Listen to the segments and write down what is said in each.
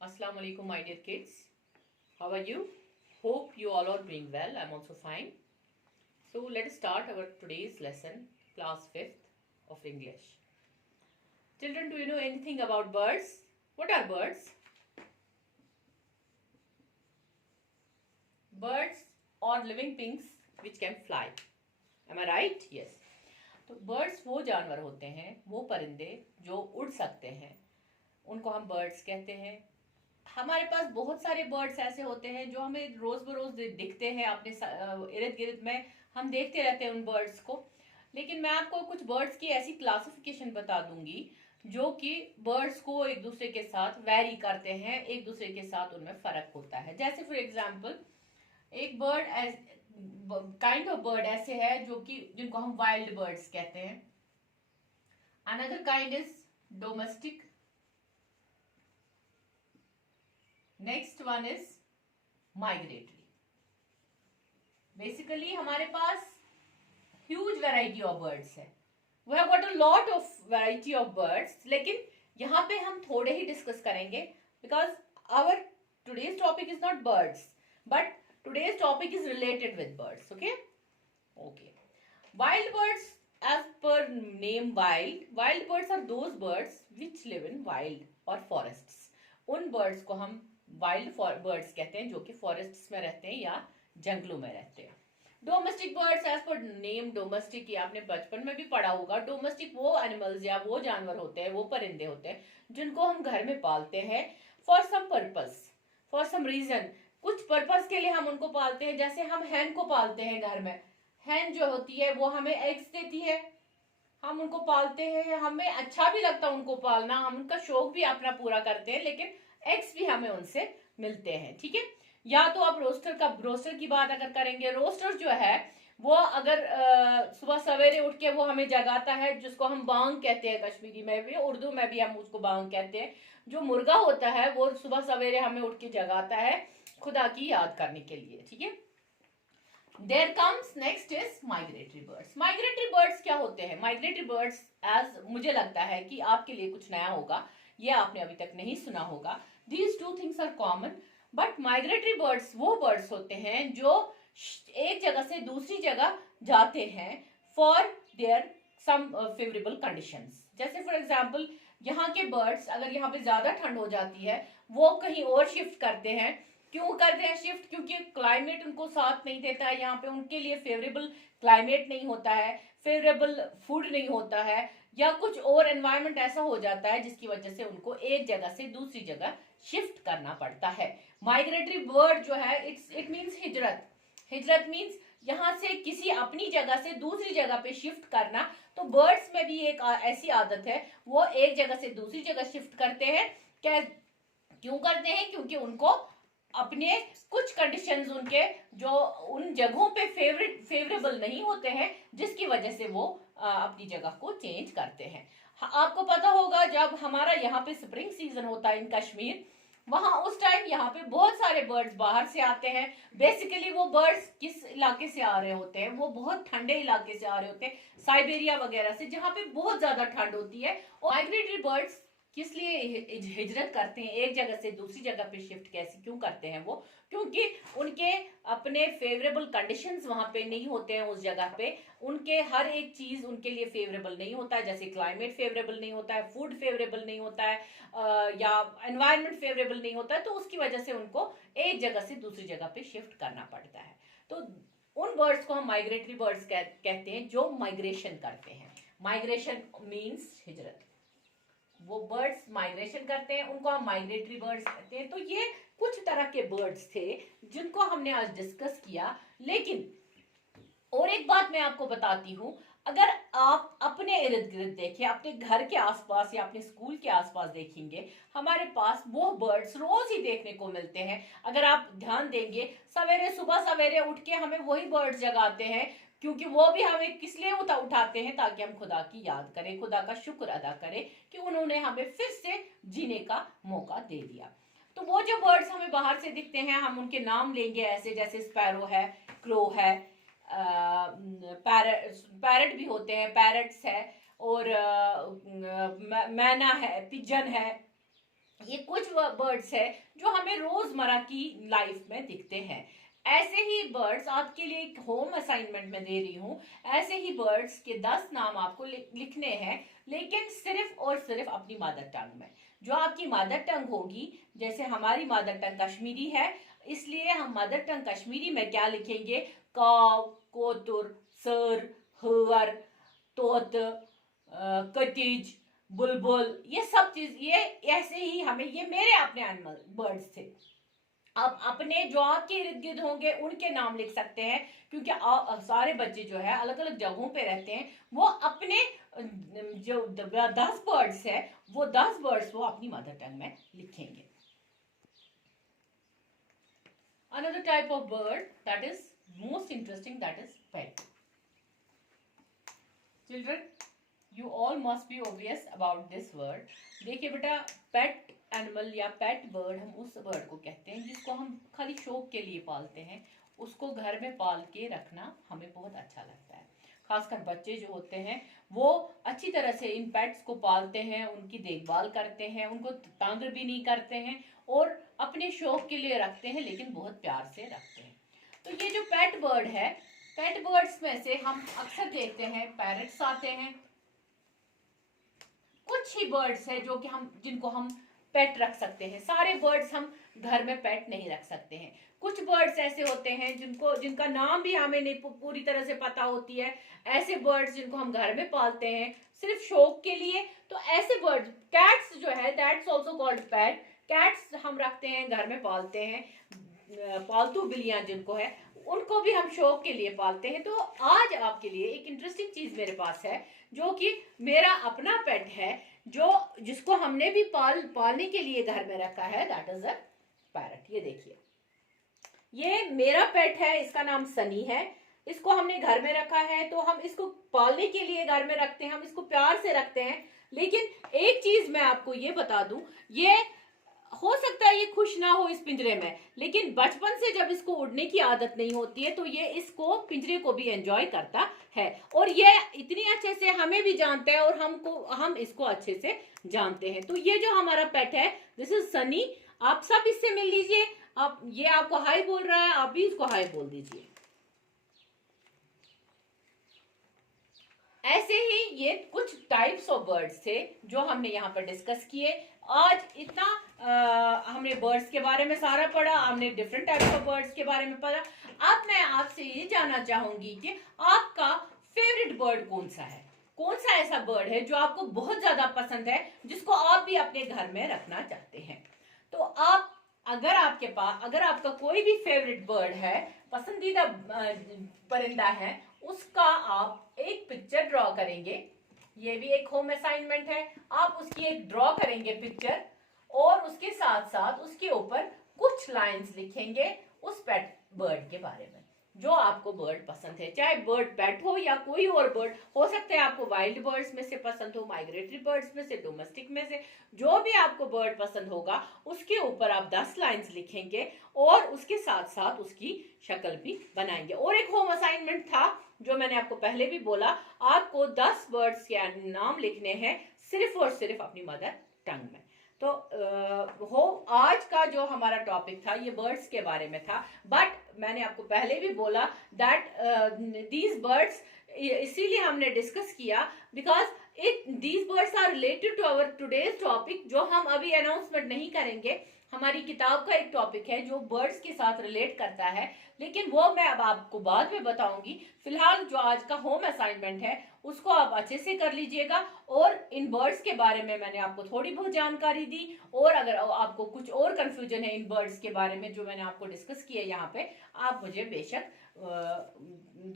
Assalamu alaikum, my dear kids. How are you? Hope you all are doing well. I'm also fine. So let's start our today's lesson, class 5th of English. Children, do you know anything about birds? What are birds? Birds or living things which can fly. Am I right? Yes. तो birds वो जानवर होते हैं, वो परिंदे जो उड़ सकते हैं, उनको हम बर्ड्स कहते हैं। हमारे पास बहुत सारे बर्ड्स ऐसे होते हैं जो हमें रोज बरोज दिखते हैं अपने इर्द गिर्द में, हम देखते रहते हैं उन बर्ड्स को। लेकिन मैं आपको कुछ बर्ड्स की ऐसी क्लासिफिकेशन बता दूंगी जो कि बर्ड्स को एक दूसरे के साथ वैरी करते हैं, एक दूसरे के साथ उनमें फर्क होता है। जैसे फॉर एग्जाम्पल एक बर्ड काइंड ऑफ बर्ड ऐसे है जो कि जिनको हम वाइल्ड बर्ड्स कहते हैं। Another kind is domestic, next one is migratory. Basically हमारे पास ह्यूज वैरायटी ऑफ बर्ड्स है, we have got a lot of variety of birds, लेकिन यहाँ पे हम थोड़े ही डिस्कस करेंगे because our today's topic is not birds but today's topic is related with birds. Okay. Wild birds, as per name wild birds are those birds which live in wild or forests. उन birds को हम wild birds कहते हैं जो कि forests में रहते हैं या जंगलों में रहते हैं। Domestic birds, as per name domestic, ये आपने बचपन में भी पढ़ा होगा। डोमेस्टिक वो एनिमल्स या वो जानवर होते हैं, वो परिंदे होते हैं जिनको हम घर में पालते हैं for some purpose, for some reason. कुछ पर्पस के लिए हम उनको पालते हैं। जैसे हम हैन को पालते हैं घर में, हैन जो होती है वो हमें एग्स देती है, हम उनको पालते हैं, हमें अच्छा भी लगता है उनको पालना, हम उनका शौक भी अपना पूरा करते हैं, लेकिन एग्स भी हमें उनसे मिलते हैं। ठीक है। या तो आप रोस्टर की बात अगर करेंगे, रोस्टर जो है वो अगर सुबह सवेरे उठ के वो हमें जगाता है, जिसको हम बांग कहते हैं कश्मीरी में भी, उर्दू में भी हम उसको बांग कहते हैं। जो मुर्गा होता है वो सुबह सवेरे हमें उठ के जगाता है खुदा की याद करने के लिए। ठीक है। There comes next is migratory birds. Migratory birds क्या होते हैं? माइग्रेटरी बर्ड्स, एज मुझे लगता है कि आपके लिए कुछ नया होगा, ये आपने अभी तक नहीं सुना होगा। These two things are common, but migratory birds वो बर्ड्स होते हैं जो एक जगह से दूसरी जगह जाते हैं for their some favourable conditions. जैसे फॉर एग्जांपल यहाँ के बर्ड्स अगर यहाँ पे ज्यादा ठंड हो जाती है वो कहीं और शिफ्ट करते हैं। क्यों करते हैं शिफ्ट? क्योंकि क्लाइमेट उनको साथ नहीं देता है, यहाँ पे उनके लिए फेवरेबल क्लाइमेट नहीं होता है, फेवरेबल फूड नहीं होता है, या कुछ और एनवायरनमेंट ऐसा हो जाता है जिसकी वजह से उनको एक जगह से दूसरी जगह शिफ्ट करना पड़ता है। माइग्रेटरी बर्ड जो है इट मीन्स हिजरत। हिजरत मीन्स यहाँ से किसी अपनी जगह से दूसरी जगह पे शिफ्ट करना। तो बर्ड्स में भी एक ऐसी आदत है, वो एक जगह से दूसरी जगह शिफ्ट करते हैं। क्या क्यों करते हैं? क्योंकि उनको अपने कुछ कंडीशंस उनके जो उन जगहों पे फेवरेबल नहीं होते हैं, जिसकी वजह से वो अपनी जगह को चेंज करते हैं। आपको पता होगा जब हमारा यहाँ पे स्प्रिंग सीजन होता है इन कश्मीर, वहां उस टाइम यहाँ पे बहुत सारे बर्ड्स बाहर से आते हैं। बेसिकली वो बर्ड्स किस इलाके से आ रहे होते हैं? वो बहुत ठंडे इलाके से आ रहे होते हैं, साइबेरिया वगैरह से, जहाँ पे बहुत ज्यादा ठंड होती है। और माइग्रेटरी बर्ड्स किस लिए हिजरत करते हैं, एक जगह से दूसरी जगह पे शिफ्ट कैसे क्यों करते हैं वो? क्योंकि उनके अपने फेवरेबल कंडीशंस वहां पे नहीं होते हैं उस जगह पे। उनके हर एक चीज उनके लिए फेवरेबल नहीं होता है। जैसे क्लाइमेट फेवरेबल नहीं होता है, फूड फेवरेबल नहीं होता है, या एनवायरनमेंट फेवरेबल नहीं होता है, तो उसकी वजह से उनको एक जगह से दूसरी जगह पे शिफ्ट करना पड़ता है। तो उन बर्ड्स को हम माइग्रेटरी बर्ड्स कहते हैं जो माइग्रेशन करते हैं। माइग्रेशन मीन्स हिजरत। वो बर्ड्स माइग्रेशन करते हैं, उनको हम माइग्रेटरी बर्ड्स कहते हैं। तो ये कुछ तरह के बर्ड्स थे जिनको हमने आज डिस्कस किया। लेकिन और एक बात मैं आपको बताती हूं, अगर आप अपने इर्द गिर्द देखें, अपने घर के आसपास या अपने स्कूल के आसपास देखेंगे, हमारे पास वो बर्ड्स रोज ही देखने को मिलते हैं। अगर आप ध्यान देंगे, सुबह सवेरे उठ के हमें वही बर्ड्स जगाते हैं, क्योंकि वो भी हमें किस लिए उठाते हैं? ताकि हम खुदा की याद करें, खुदा का शुक्र अदा करें कि उन्होंने हमें फिर से जीने का मौका दे दिया। तो वो जो बर्ड्स हमें बाहर से दिखते हैं, हम उनके नाम लेंगे ऐसे, जैसे स्पैरो है, क्रो है, पैरट भी होते हैं, पैरट्स है, और मैना है, पिजन है, ये कुछ बर्ड्स है जो हमें रोजमर्रा की लाइफ में दिखते हैं। ऐसे ही बर्ड्स आपके लिए एक होम असाइनमेंट में दे रही हूं। ऐसे ही बर्ड्स के 10 नाम आपको लिखने हैं, लेकिन सिर्फ और सिर्फ अपनी मदर टंग में। जो आपकी मदर टंग होगी, जैसे हमारी मदर टंग कश्मीरी है, इसलिए हम मदर टंग कश्मीरी में क्या लिखेंगे, काव, कोतुर, सर, हर, तोत, कटीज, बुलबुल, ये सब चीज, ये ऐसे ही हमें, ये मेरे अपने एनिमल बर्ड्स थे। आप अपने जो आपके इर्द गिर्द होंगे उनके नाम लिख सकते हैं, क्योंकि सारे बच्चे जो है अलग अलग जगहों पे रहते हैं। वो अपने जो 10 बर्ड्स है, वो 10 बर्ड्स वो अपनी मदर टंग में लिखेंगे। Another type of bird that is most interesting, that is pet. Children, you all must be obvious about this word. देखिए बेटा, पेट एनिमल या पेट बर्ड, हम उस बर्ड को कहते हैं जिसको हम खाली शौक के लिए पालते हैं। उसको घर में पाल के रखना हमें बहुत अच्छा लगता है। खासकर बच्चे जो होते हैं वो अच्छी तरह से इन पेट्स को पालते हैं, उनकी देखभाल करते हैं, उनको तंग भी नहीं करते हैं और अपने शौक के लिए रखते हैं, लेकिन बहुत प्यार से रखते हैं। तो ये जो पेट बर्ड है, पेट बर्ड्स में से हम अक्सर देखते हैं पैरट्स आते हैं। कुछ ही बर्ड्स है जो कि जिनको हम पेट रख सकते हैं। सारे बर्ड्स हम घर में पेट नहीं रख सकते हैं। कुछ बर्ड्स ऐसे होते हैं जिनका नाम भी हमें नहीं पूरी तरह से पता होती है। ऐसे बर्ड्स जिनको हम घर में पालते हैं सिर्फ शौक के लिए। तो ऐसे बर्ड्स, कैट्स जो है, that's also called pet. Cats हम रखते हैं, घर में पालते हैं। पालतू बिल्लियां जिनको है, उनको भी हम शौक के लिए पालते हैं। तो आज आपके लिए एक इंटरेस्टिंग चीज मेरे पास है, जो कि मेरा अपना पेट है, जिसको हमने भी पालने के लिए घर में रखा है, दैट इज अ पैरट। ये देखिए, ये मेरा पेट है, इसका नाम सनी है। इसको हमने घर में रखा है, तो हम इसको पालने के लिए घर में रखते हैं, हम इसको प्यार से रखते हैं। लेकिन एक चीज मैं आपको ये बता दूं, ये हो सकता है ये खुश ना हो इस पिंजरे में, लेकिन बचपन से जब इसको उड़ने की आदत नहीं होती है तो ये इसको पिंजरे को भी एंजॉय करता है। और ये इतनी अच्छे से हमें भी जानता है और हम इसको अच्छे से जानते हैं। तो ये जो हमारा पेट है, दिस इज सनी। आप सब इससे मिल लीजिए। ये आपको हाई बोल रहा है, आप भी इसको हाई बोल दीजिए। ऐसे ही ये कुछ टाइप्स ऑफ बर्ड्स थे जो हमने यहाँ पर डिस्कस किए। आज इतना हमने बर्ड्स के बारे में सारा पढ़ा, हमने डिफरेंट टाइप्स ऑफ बर्ड्स के बारे में पढ़ा। अब मैं आपसे ये जानना चाहूंगी कि आपका फेवरेट बर्ड कौन सा है? कौन सा ऐसा बर्ड है जो आपको बहुत ज्यादा पसंद है, जिसको आप भी अपने घर में रखना चाहते हैं? तो आप, अगर आपका कोई भी फेवरेट बर्ड है, पसंदीदा परिंदा है, उसका आप एक पिक्चर ड्रॉ करेंगे। ये भी एक होम असाइनमेंट है। आप उसकी एक ड्रॉ करेंगे पिक्चर, और उसके साथ साथ उसके ऊपर कुछ लाइंस लिखेंगे उस पेट बर्ड के बारे में जो आपको बर्ड पसंद है। चाहे बर्ड पेट हो या कोई और बर्ड हो सकता है। आपको वाइल्ड बर्ड्स में से पसंद हो, माइग्रेटरी बर्ड्स में से, डोमेस्टिक में से, जो भी आपको बर्ड पसंद होगा उसके ऊपर आप 10 लाइंस लिखेंगे और उसके साथ साथ उसकी शक्ल भी बनाएंगे। और एक होम असाइनमेंट था जो मैंने आपको पहले भी बोला, आपको 10 बर्ड्स के नाम लिखने हैं सिर्फ और सिर्फ अपनी मदर टंग में। तो आज का जो हमारा टॉपिक था ये बर्ड्स के बारे में था। बट मैंने आपको पहले भी बोला दैट दीज बर्ड्स, इसीलिए हमने डिस्कस किया because these birds are related to our today's topic, जो हम अभी अनाउंसमेंट नहीं करेंगे। हमारी किताब का एक टॉपिक है जो बर्ड्स के साथ रिलेट करता है, लेकिन वो मैं अब आपको बाद में बताऊंगी। फिलहाल जो आज का होम असाइनमेंट है उसको आप अच्छे से कर लीजिएगा। और इन बर्ड्स के बारे में मैंने आपको थोड़ी बहुत जानकारी दी, और अगर आपको कुछ और कंफ्यूजन है इन बर्ड्स के बारे में जो मैंने आपको डिस्कस किया यहाँ पे, आप मुझे बेशक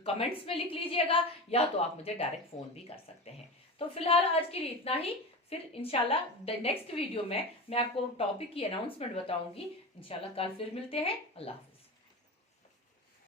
कमेंट्स में लिख लीजिएगा, या तो आप मुझे डायरेक्ट फोन भी कर सकते हैं। तो फिलहाल आज के लिए इतना ही। फिर इंशाल्लाह नेक्स्ट वीडियो में मैं आपको टॉपिक की अनाउंसमेंट बताऊंगी। इंशाल्लाह कल फिर मिलते हैं। अल्लाह हाफिज़।